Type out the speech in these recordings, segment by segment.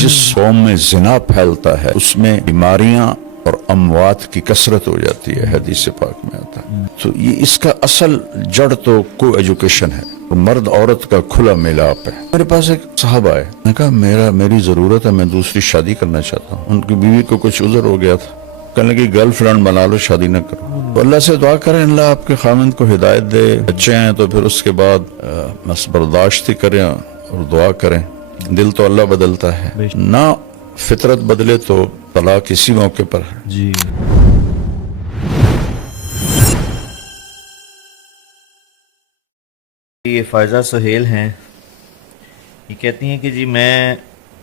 جس قوم میں زنا پھیلتا ہے اس میں بیماریاں اور اموات کی کثرت ہو جاتی ہے، حدیث پاک میں آتا ہے۔ تو یہ اس کا اصل جڑ تو کو ایجوکیشن ہے، مرد عورت کا کھلا ملاپ ہے۔ میرے پاس ایک صاحب آئے، میں کہا میری ضرورت ہے، میں دوسری شادی کرنا چاہتا ہوں۔ ان کی بیوی کو کچھ عذر ہو گیا تھا، کہنے لگی گرل فرینڈ بنا لو، شادی نہ کرو۔ تو اللہ سے دعا کریں اللہ آپ کے خاوند کو ہدایت دے، بچے ہیں تو پھر اس کے بعد بس برداشت ہی کریں اور دعا کریں۔ دل تو اللہ بدلتا ہے، نہ فطرت بدلے تو طلاق اسی موقع پر ہے۔ جی یہ فائزہ سہیل ہیں، یہ کہتی ہیں کہ جی میں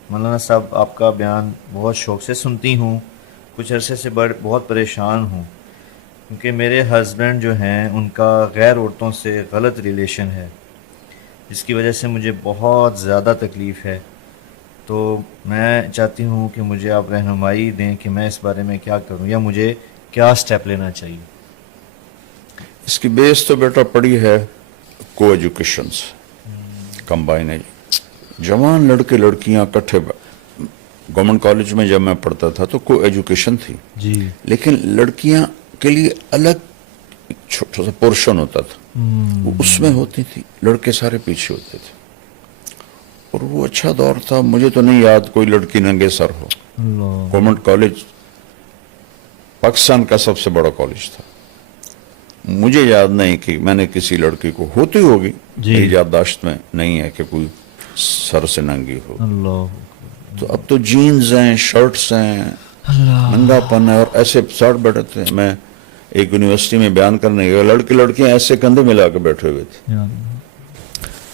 مولانا صاحب آپ کا بیان بہت شوق سے سنتی ہوں، کچھ عرصے سے بہت پریشان ہوں کیونکہ میرے ہسبینڈ جو ہیں ان کا غیر عورتوں سے غلط ریلیشن ہے، جس کی وجہ سے مجھے بہت زیادہ تکلیف ہے۔ تو میں چاہتی ہوں کہ مجھے آپ رہنمائی دیں کہ میں اس بارے میں کیا کروں یا مجھے کیا سٹیپ لینا چاہیے۔ اس کی بیس تو بیٹا پڑی ہے کو ایجوکیشن سے، کمبائن ہے۔ جوان لڑکے لڑکیاں کٹھے، گورنمنٹ کالج میں جب میں پڑھتا تھا تو کو ایجوکیشن تھی، جی لیکن لڑکیاں کے لیے الگ ایک چھوٹا سا پورشن ہوتا تھا، وہ اس میں ہوتی تھی، لڑکے سارے پیچھے ہوتے تھے، اور وہ اچھا دور تھا۔ مجھے تو نہیں یاد کوئی لڑکی ننگے سر ہو۔ اللہ گورنمنٹ کالج پاکستان کا سب سے بڑا کالج تھا، مجھے یاد نہیں کہ میں نے کسی لڑکی کو، ہوتی ہوگی میری یادداشت میں نہیں ہے کہ کوئی سر سے ننگی ہو۔ اللہ تو اب تو جینز ہیں، شرٹس ہیں، ننگا پن ہے، اور ایسے ساتھ بیٹھے تھے۔ میں ایک یونیورسٹی میں بیان کرنے گیا، لڑکے لڑکیاں ایسے کندھے ملا کے بیٹھے ہوئے تھے۔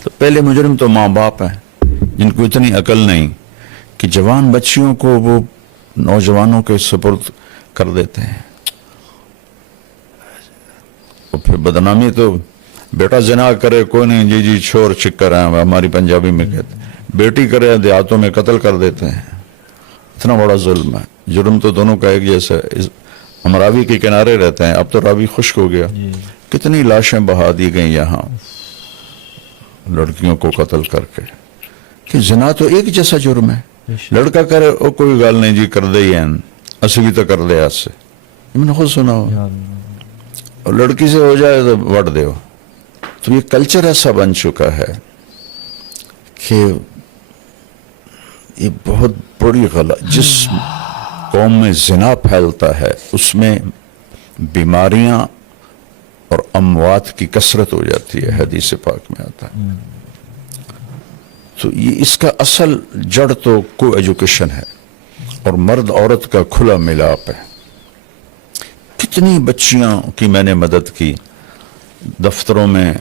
تو پہلے مجرم تو ماں باپ ہیں جن کو اتنی عقل نہیں کہ جوان بچیوں کو وہ نوجوانوں کے سپرد کر دیتے ہیں۔ اور پھر بدنامی تو بیٹا زنا کرے کوئی نہیں، جی جی چھوڑ چکر ہیں، ہماری پنجابی میں کہتے ہیں، بیٹی کرے دیہاتوں میں قتل کر دیتے ہیں۔ اتنا بڑا ظلم ہے، جرم تو دونوں کا ایک جیسا ہے۔ ہم راوی کے کنارے رہتے ہیں، اب تو راوی خشک ہو گیا، کتنی لاشیں بہا دی گئیں یہاں لڑکیوں کو قتل کر کے، کہ زنا تو ایک جیسا جرم ہے۔ لڑکا کرے او کوئی گال نہیں جی کر دے ہی ہیں، اسی بھی تو کر دے آج سے، میں نے خود سنا ہو، اور لڑکی سے ہو جائے تو وٹ دے ہو۔ تو یہ کلچر ایسا بن چکا ہے کہ یہ بہت بڑی غلط، جس قوم میں زنا پھیلتا ہے اس میں بیماریاں اور اموات کی کثرت ہو جاتی ہے، حدیث پاک میں آتا ہے۔ تو یہ اس کا اصل جڑ تو کو ایجوکیشن ہے، اور مرد عورت کا کھلا ملاپ ہے۔ کتنی بچیاں کی میں نے مدد کی دفتروں میں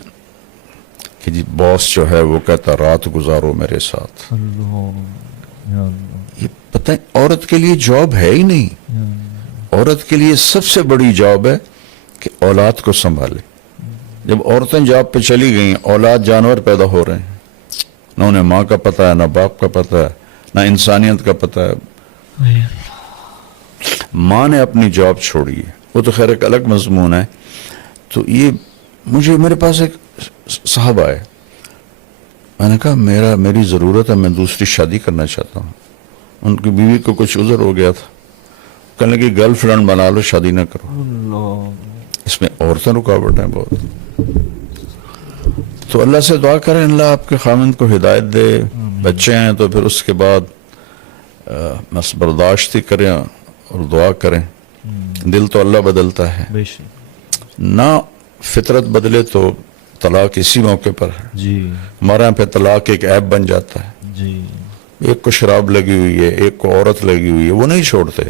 کہ جی باس جو ہے وہ کہتا رات گزارو میرے ساتھ۔ یہ پتہ ہے عورت کے لیے جاب ہے ہی نہیں، عورت کے لیے سب سے بڑی جاب ہے کہ اولاد کو سنبھالے۔ جب عورتیں جاب پہ چلی گئیں، اولاد جانور پیدا ہو رہے ہیں، نہ انہیں ماں کا پتہ ہے، نہ باپ کا پتہ ہے، نہ انسانیت کا پتہ ہے۔ ماں نے اپنی جاب چھوڑی ہے، وہ تو خیر ایک الگ مضمون ہے۔ تو یہ میرے پاس ایک صاحب آئے، میں نے کہا میری ضرورت ہے، میں دوسری شادی کرنا چاہتا ہوں۔ ان کی بیوی کو کچھ عذر ہو گیا تھا، کہنے لگی گرل فرینڈ بنا لو، شادی نہ کرو۔ اس میں عورتیں رکاوٹ ہیں بہت۔ تو اللہ سے دعا کریں اللہ آپ کے خاوند کو ہدایت دے، بچے ہیں تو پھر اس کے بعد بس برداشت ہی کریں اور دعا کریں۔ دل تو اللہ بدلتا ہے، نہ فطرت بدلے تو طلاق اسی موقع پر ہے۔ جی ہمارے یہاں پہ طلاق ایک عیب بن جاتا ہے، جی ایک کو شراب لگی ہوئی ہے، ایک کو عورت لگی ہوئی ہے، وہ نہیں چھوڑتے،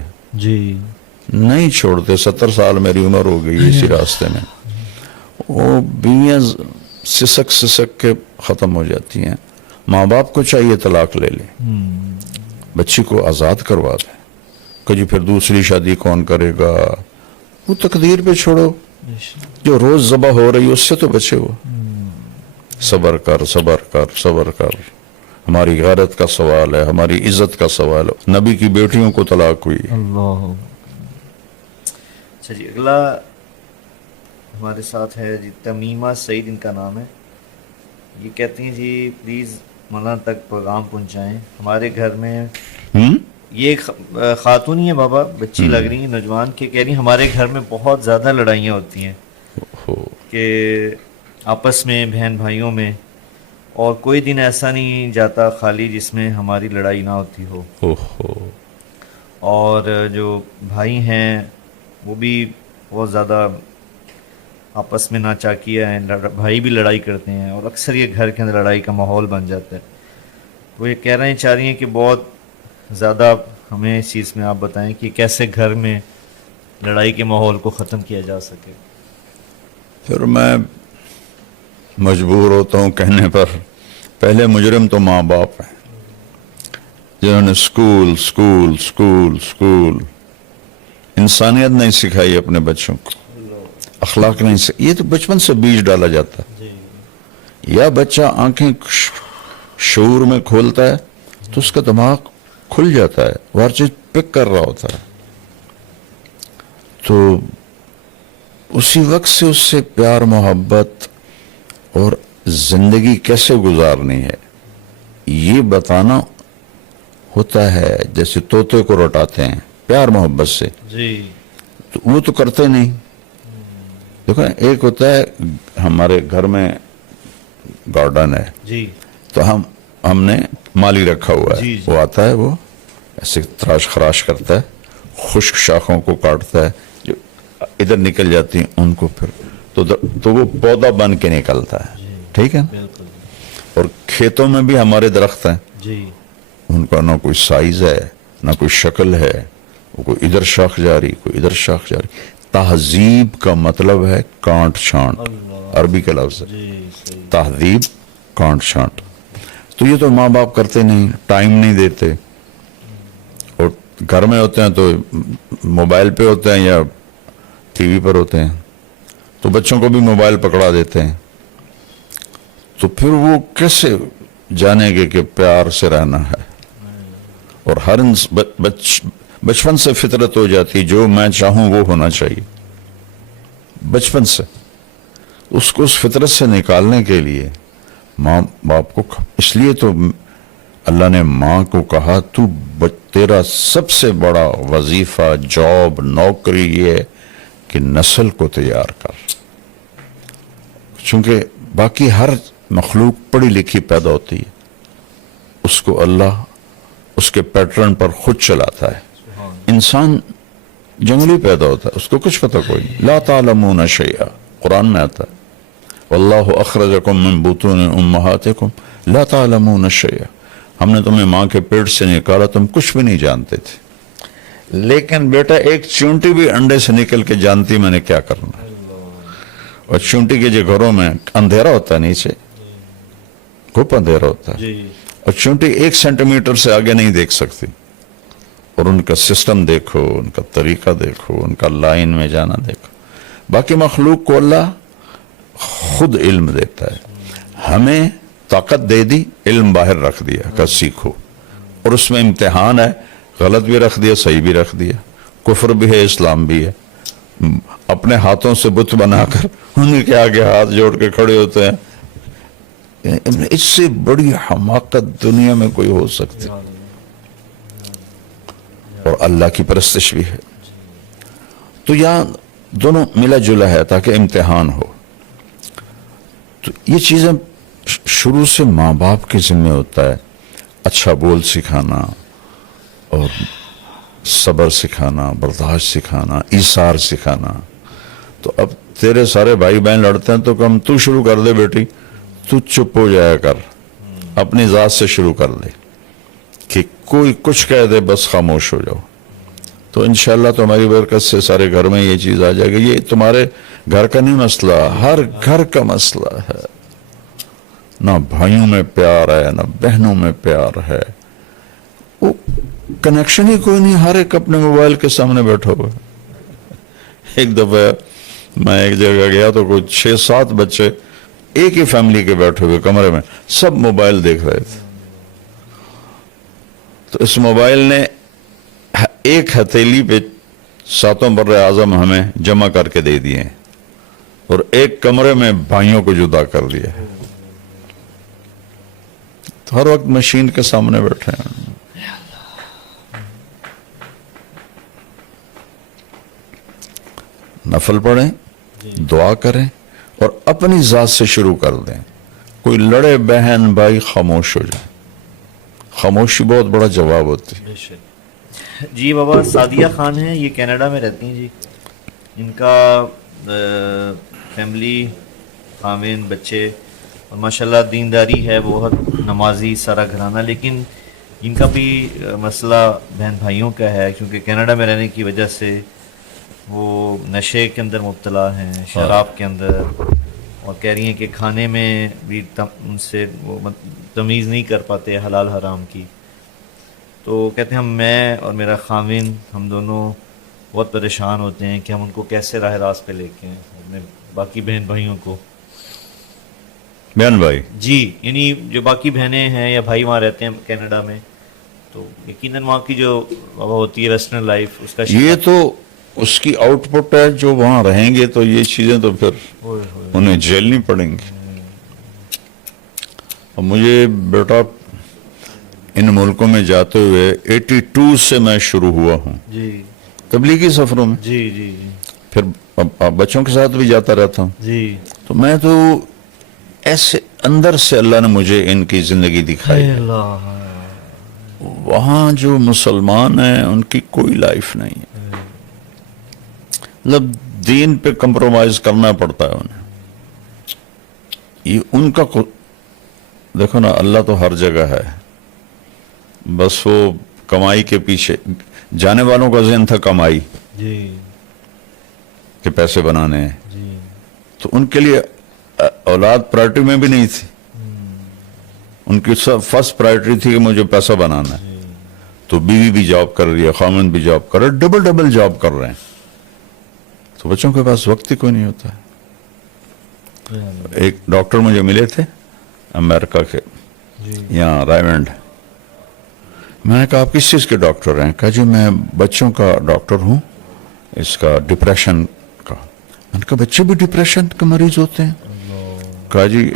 جی نہیں چھوڑتے۔ 70 سال میری عمر ہو گئی اسی راستے میں، وہ بیویاں سسک کے ختم ہو جاتی ہیں۔ ماں باپ کو چاہیے طلاق لے لیں، بچی کو آزاد کروا دیں، کہ جی پھر دوسری شادی کون کرے گا، وہ تقدیر پہ چھوڑو، جو روز ذبح ہو رہی ہے اس سے تو بچے ہو۔ صبر کر صبر کر صبر کر، ہماری غیرت کا سوال ہے، ہماری عزت کا سوال ہے۔ نبی کی بیٹیوں کو طلاق ہوئی۔ اللہ۔ اچھا جی، اگلا ہمارے ساتھ ہے جی تمیمہ سعید، ان کا نام ہے۔ یہ کہتی ہیں جی پلیز مولانا تک پیغام پہنچائیں. ہمارے گھر میں ہم؟ یہ ایک خاتون ہی ہے بابا، بچی لگ رہی ہے، نوجوان، کہ کہہ رہی ہمارے گھر میں بہت زیادہ لڑائیاں ہوتی ہیں ہو کہ آپس میں بہن بھائیوں میں، اور کوئی دن ایسا نہیں جاتا خالی جس میں ہماری لڑائی نہ ہوتی ہو. ہو اور جو بھائی ہیں وہ بھی بہت زیادہ آپس میں ناچاکیاں ہیں، بھائی بھی لڑائی کرتے ہیں، اور اکثر یہ گھر کے اندر لڑائی کا ماحول بن جاتا ہے. وہ یہ کہہ رہے ہیں، چاہ رہی ہیں کہ بہت زیادہ ہمیں اس چیز میں آپ بتائیں کہ کیسے گھر میں لڑائی کے ماحول کو ختم کیا جا سکے. پھر میں مجبور ہوتا ہوں کہنے پر، پہلے مجرم تو ماں باپ ہیں جنہوں نے اسکول اسکول اسکول اسکول انسانیت نہیں سکھائی اپنے بچوں کو، اخلاق نہیں سکھائی. یہ تو بچپن سے بیج ڈالا جاتا ہے. یا بچہ آنکھیں شعور میں کھولتا ہے تو اس کا دماغ کھل جاتا ہے، وہ ہر چیز پک کر رہا ہوتا ہے. تو اسی وقت سے اس سے پیار محبت اور زندگی کیسے گزارنی ہے یہ بتانا ہوتا ہے. جیسے طوطے کو رٹاتے ہیں پیار محبت سے، جی تو وہ تو کرتے نہیں. دیکھو ایک ہوتا ہے ہمارے گھر میں گارڈن ہے، جی تو ہم نے مالی رکھا ہوا ہے، جی وہ آتا ہے، وہ ایسے تراش خراش کرتا ہے، خشک شاخوں کو کاٹتا ہے، جو ادھر نکل جاتی ہیں ان کو پھر تو وہ پودا بن کے نکلتا ہے. ٹھیک ہے نا؟ بالکل. اور کھیتوں میں بھی ہمارے درخت ہیں، جی ان کا نہ کوئی سائز ہے نہ کوئی شکل ہے، وہ کوئی ادھر شاخ جاری کوئی ادھر شاخ جاری. تہذیب کا مطلب ہے کانٹ چھانٹ، اللہ. عربی کا لفظ ہے جی صحیح. تہذیب کانٹ چھانٹ. تو یہ تو ماں باپ کرتے نہیں، ٹائم نہیں دیتے، اور گھر میں ہوتے ہیں تو موبائل پہ ہوتے ہیں یا ٹی وی پر ہوتے ہیں، تو بچوں کو بھی موبائل پکڑا دیتے ہیں. تو پھر وہ کیسے جانیں گے کہ پیار سے رہنا ہے؟ اور ہر بچپن سے فطرت ہو جاتی، جو میں چاہوں وہ ہونا چاہیے بچپن سے. اس کو اس فطرت سے نکالنے کے لیے ماں باپ کو، اس لیے تو اللہ نے ماں کو کہا تو تیرا سب سے بڑا وظیفہ، جاب، نوکری یہ ہے کہ نسل کو تیار کر. چونکہ باقی ہر مخلوق پڑھی لکھی پیدا ہوتی ہے، اس کو اللہ اس کے پیٹرن پر خود چلاتا ہے. انسان جنگلی پیدا ہوتا ہے، اس کو کچھ پتہ کوئی نہیں. لا تعلمون شیئا قرآن میں آتا ہے، واللہ اخرجکم من بطون امہاتکم لا تعلمون شیئا. ہم نے تمہیں ماں کے پیٹ سے نکالا، تم کچھ بھی نہیں جانتے تھے. لیکن بیٹا ایک چونٹی بھی انڈے سے نکل کے جانتی میں نے کیا کرنا ہے. اور چونٹی کے جو گھروں میں اندھیرا ہوتا ہے، نیچے خوب اندھیرا ہوتا ہے، جی اور چونٹی 1 سینٹی میٹر سے آگے نہیں دیکھ سکتی. اور ان کا سسٹم دیکھو، ان کا طریقہ دیکھو، ان کا لائن میں جانا دیکھو. باقی مخلوق کو اللہ خود علم دیتا ہے. ہمیں طاقت دے دی، علم باہر رکھ دیا کہ سیکھو، اور اس میں امتحان ہے، غلط بھی رکھ دیا صحیح بھی رکھ دیا، کفر بھی ہے اسلام بھی ہے. اپنے ہاتھوں سے بت بنا کر انہیں کے آگے ہاتھ جوڑ کے کھڑے ہوتے ہیں. اس سے بڑی حماقت دنیا میں کوئی ہو سکتی، اور اللہ کی پرستش بھی ہے. تو یہاں دونوں ملا جلا ہے تاکہ امتحان ہو. تو یہ چیزیں شروع سے ماں باپ کے ذمہ ہوتا ہے، اچھا بول سکھانا، اور صبر سکھانا، برداشت سکھانا، ایثار سکھانا. تو اب تیرے سارے بھائی بہن لڑتے ہیں تو کم تو شروع کر دے بیٹی، تو چپ ہو جایا کر، اپنی ذات سے شروع کر دے کہ کوئی کچھ کہہ دے بس خاموش ہو جاؤ. تو انشاءاللہ تمہاری برکت سے سارے گھر میں یہ چیز آ جائے گی. یہ تمہارے گھر کا نہیں مسئلہ، ہر گھر کا مسئلہ ہے. نہ بھائیوں میں پیار ہے، نہ بہنوں میں پیار ہے، وہ کنیکشن ہی کوئی نہیں، ہر ایک اپنے موبائل کے سامنے بیٹھا ہوا. ایک دفعہ میں ایک جگہ گیا تو کوئی 6-7 بچے ایک ہی فیملی کے بیٹھے ہوئے کمرے میں، سب موبائل دیکھ رہے تھے. تو اس موبائل نے ایک ہتھیلی پہ 7 بر اعظم ہمیں جمع کر کے دے دیے، اور ایک کمرے میں بھائیوں کو جدا کر دیا. ہر وقت مشین کے سامنے بیٹھے ہیں. نفل پڑھیں, دعا کریں اور اپنی ذات سے شروع کر دیں. کوئی لڑے بہن بھائی خاموش ہو جائے. خاموشی بہت بڑا جواب ہوتی ہے. جی بابا سعدیہ خان ہیں, یہ کینیڈا میں رہتی ہیں جی. ان کا فیملی, خاوند, بچے اور ماشاءاللہ دینداری ہے, بہت نمازی سارا گھرانہ, لیکن ان کا بھی مسئلہ بہن بھائیوں کا ہے, کیونکہ کینیڈا میں رہنے کی وجہ سے وہ نشے کے اندر مبتلا ہیں, شراب کے اندر, اور کہہ رہی ہیں کہ کھانے میں بھی ان سے وہ تمیز نہیں کر پاتے حلال حرام کی. تو کہتے ہیں میں اور میرا خاوند ہم دونوں بہت پریشان ہوتے ہیں کہ ہم ان کو کیسے راہ راست پہ لے کے ہیں, اپنے باقی بہن بھائیوں کو. بہن بھائی جی یعنی جو باقی بہنیں ہیں یا بھائی وہاں رہتے ہیں کینیڈا میں, تو یقیناً وہاں کی جو ہوتی ہے ویسٹرن لائف, اس کا یہ تو اس کی آؤٹ پٹ ہے. جو وہاں رہیں گے تو یہ چیزیں تو پھر انہیں جھیلنی پڑیں گی. اور مجھے بیٹا ان ملکوں میں جاتے ہوئے 82 سے میں شروع ہوا ہوں جی تبلیغی سفروں میں. جی جی جی پھر بچوں کے ساتھ بھی جاتا رہتا ہوں. جی تو میں تو ایسے اندر سے اللہ نے مجھے ان کی زندگی دکھائی. اللہ وہاں جو مسلمان ہیں ان کی کوئی لائف نہیں ہے. مطلب دین پہ کمپرومائز کرنا پڑتا ہے انہیں. یہ ان کا دیکھو نا, اللہ تو ہر جگہ ہے, بس وہ کمائی کے پیچھے. جانے والوں کا ذہن تھا کمائی جی کے پیسے بنانے ہیں, جی تو ان کے لیے اولاد پرائرٹی میں بھی نہیں تھی. ان کی سب فرسٹ پرائرٹی تھی کہ مجھے پیسہ بنانا ہے. تو بیوی بھی جاب کر رہی ہے, خامند بھی جاب کر رہا ہے, ڈبل جاب کر رہے ہیں. تو بچوں کے پاس وقت ہی کوئی نہیں ہوتا ہے. ایک ڈاکٹر مجھے ملے تھے امریکہ کے, یہاں رائمنڈ. میں نے کہا آپ کس چیز کے ڈاکٹر ہیں؟ کہا جی میں بچوں کا ڈاکٹر ہوں, اس کا ڈپریشن کا. میں نے کہا بچے بھی ڈپریشن کے مریض ہوتے ہیں؟ کہا جی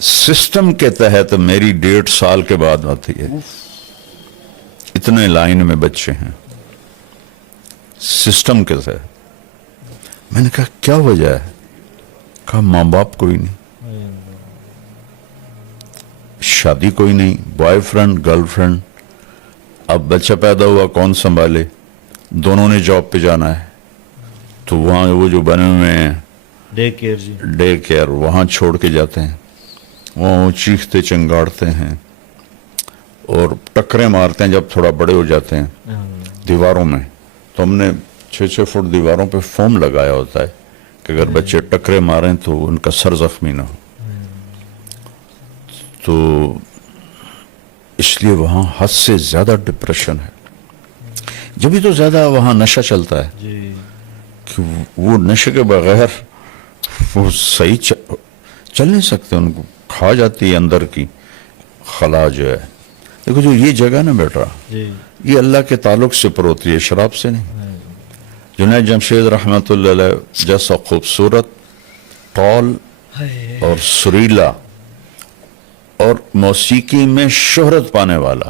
سسٹم کے تحت میری 1.5 سال کے بعد آتی ہے. اتنے لائن میں بچے ہیں سسٹم کے تحت. میں نے کہا کیا وجہ ہے؟ کہا ماں باپ کوئی نہیں, شادی کوئی نہیں, بوائے فرینڈ گرل فرینڈ. اب بچہ پیدا ہوا کون سنبھالے؟ دونوں نے جاب پہ جانا ہے, تو وہاں وہ جو بنے ہوئے ہیں ڈے کیئر, جی ڈے کیئر, وہاں چھوڑ کے جاتے ہیں. وہاں وہ چیختے چنگاڑتے ہیں اور ٹکریں مارتے ہیں جب تھوڑا بڑے ہو جاتے ہیں دیواروں میں. تو ہم نے 6 فٹ دیواروں پہ فوم لگایا ہوتا ہے کہ اگر بچے ٹکرے ماریں تو ان کا سر زخمی نہ ہو. تو اس لیے وہاں حد سے زیادہ ڈپریشن ہے. جبھی تو زیادہ وہاں نشہ چلتا ہے جی کہ وہ نشے کے بغیر وہ صحیح چل نہیں سکتے. ان کو کھا جاتی ہے اندر کی خلا جو ہے. دیکھو جو یہ جگہ نا بیٹا, جی یہ اللہ کے تعلق سے پر ہوتی ہے, شراب سے نہیں. جنید جمشید رحمۃ اللہ علیہ جیسا خوبصورت, ٹال اور سریلا اور موسیقی میں شہرت پانے والا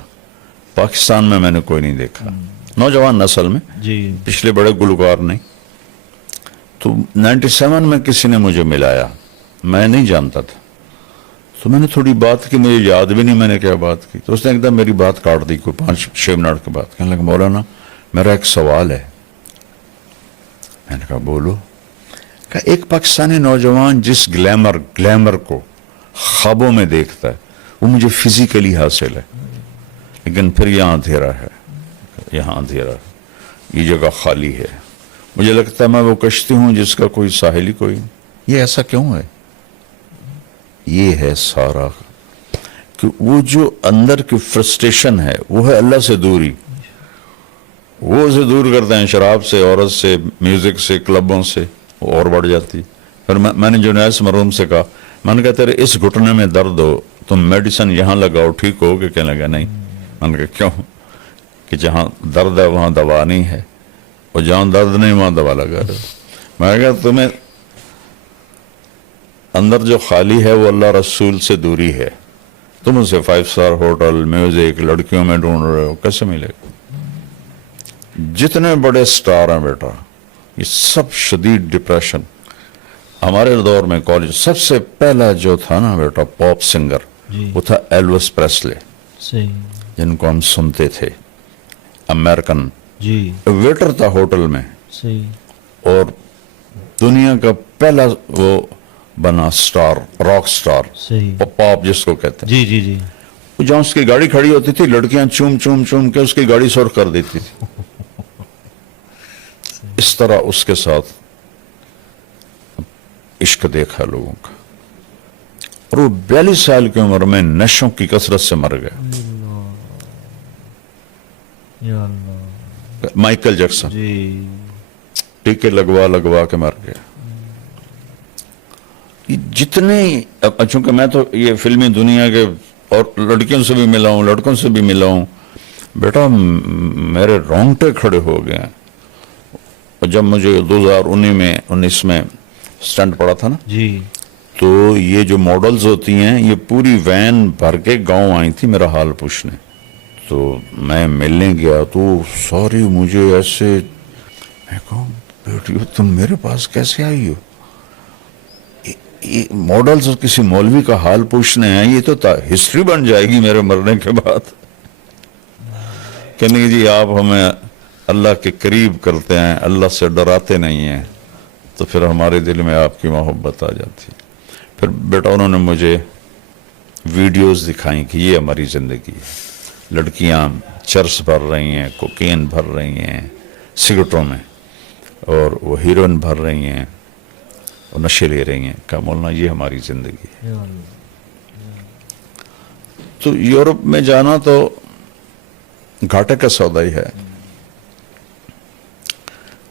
پاکستان میں نے کوئی نہیں دیکھا. نوجوان نسل میں جی پچھلے بڑے گلوکار نہیں. تو 97 میں کسی نے مجھے ملایا, میں نہیں جانتا تھا. تو میں نے تھوڑی بات کی, مجھے یاد بھی نہیں میں نے کیا بات کی. تو اس نے ایک دم میری بات کاٹ دی کوئی 5-6 منٹ کے بعد. کہنے لگا مولانا میرا ایک سوال ہے. میں نے کہا بولو. کہا ایک پاکستانی نوجوان جس گلیمر کو خوابوں میں دیکھتا ہے وہ مجھے فزیکلی حاصل ہے, لیکن پھر یہاں اندھیرا ہے, یہاں اندھیرا ہے, یہ جگہ خالی ہے. مجھے لگتا ہے میں وہ کشتی ہوں جس کا کوئی ساحل ہی کوئی. یہ ایسا کیوں ہے؟ یہ ہے سارا کہ وہ جو اندر کی فرسٹریشن ہے وہ ہے اللہ سے دوری. وہ اسے دور کرتے ہیں شراب سے, عورت سے, میوزک سے, کلبوں سے, وہ اور بڑھ جاتی. پھر میں نے جنید مرحوم سے کہا, میں نے کہا تیرے اس گھٹنے میں درد ہو تم میڈیسن یہاں لگاؤ ٹھیک ہو کہ کہنے لگا نہیں. میں نے کہا کیوں؟ کہ جہاں درد ہے وہاں دوا نہیں ہے, اور جہاں درد نہیں وہاں دوا لگا رہے. میں نے کہا تمہیں اندر جو خالی ہے وہ اللہ رسول سے دوری ہے. تم اسے 5 اسٹار ہوٹل، میوزک، لڑکیوں میں ڈھونڈ رہے ہو، کیسے ملے گا؟ جتنے بڑے سٹار ہیں بیٹا، یہ سب شدید ڈپریشن. ہمارے دور میں کالج سب سے پہلا جو تھا نا بیٹا پاپ سنگر، جی وہ تھا ایلوس پریسلے، صحیح. جن کو ہم سنتے تھے. امریکن جی ویٹر تھا ہوٹل میں، صحیح. اور دنیا کا پہلا وہ بنا سٹار، راک سٹار، صحیح. پاپ جس کو کہتے ہیں. جی جی جی. جہاں اس کی گاڑی کھڑی ہوتی تھی، لڑکیاں چوم چوم چوم کے اس کی گاڑی سرخ کر دیتی تھی. اس طرح اس کے ساتھ عشق دیکھا لوگوں کا، اور وہ 42 سال کی عمر میں نشوں کی کثرت سے مر گیا. یا اللہ. مائیکل جیکسن جی ٹیکے لگوا کے مر گیا. یہ جتنے، چونکہ میں تو یہ فلمی دنیا کے اور لڑکیوں سے بھی ملا ہوں، لڑکوں سے بھی ملا ہوں بیٹا، میرے رونگٹے کھڑے ہو گئے. اور جب مجھے 2019 میں سٹنٹ پڑا تھا نا، جی تو یہ جو ماڈلز ہوتی ہیں یہ پوری وین بھر کے گاؤں آئی تھی میرا حال پوچھنے. تو میں ملنے گیا تو سوری مجھے ایسے، میں کہوں بیٹی تم میرے پاس کیسے آئی ہو؟ یہ ماڈلز کسی مولوی کا حال پوچھنے ہیں؟ یہ تو ہسٹری بن جائے گی میرے مرنے کے بعد. کہنے جی آپ ہمیں اللہ کے قریب کرتے ہیں، اللہ سے ڈراتے نہیں ہیں، تو پھر ہمارے دل میں آپ کی محبت آ جاتی. پھر بیٹا انہوں نے مجھے ویڈیوز دکھائیں کہ یہ ہماری زندگی ہے. لڑکیاں چرس بھر رہی ہیں، کوکین بھر رہی ہیں سگریٹوں میں، اور وہ ہیروئن بھر رہی ہیں اور نشے لے رہی ہیں. کہا مولانا یہ ہماری زندگی ہے. یا اللہ. تو یورپ میں جانا تو گھاٹے کا سودا ہی ہے.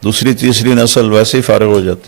دوسری تیسری نسل ویسے ہی فارغ ہو جاتی.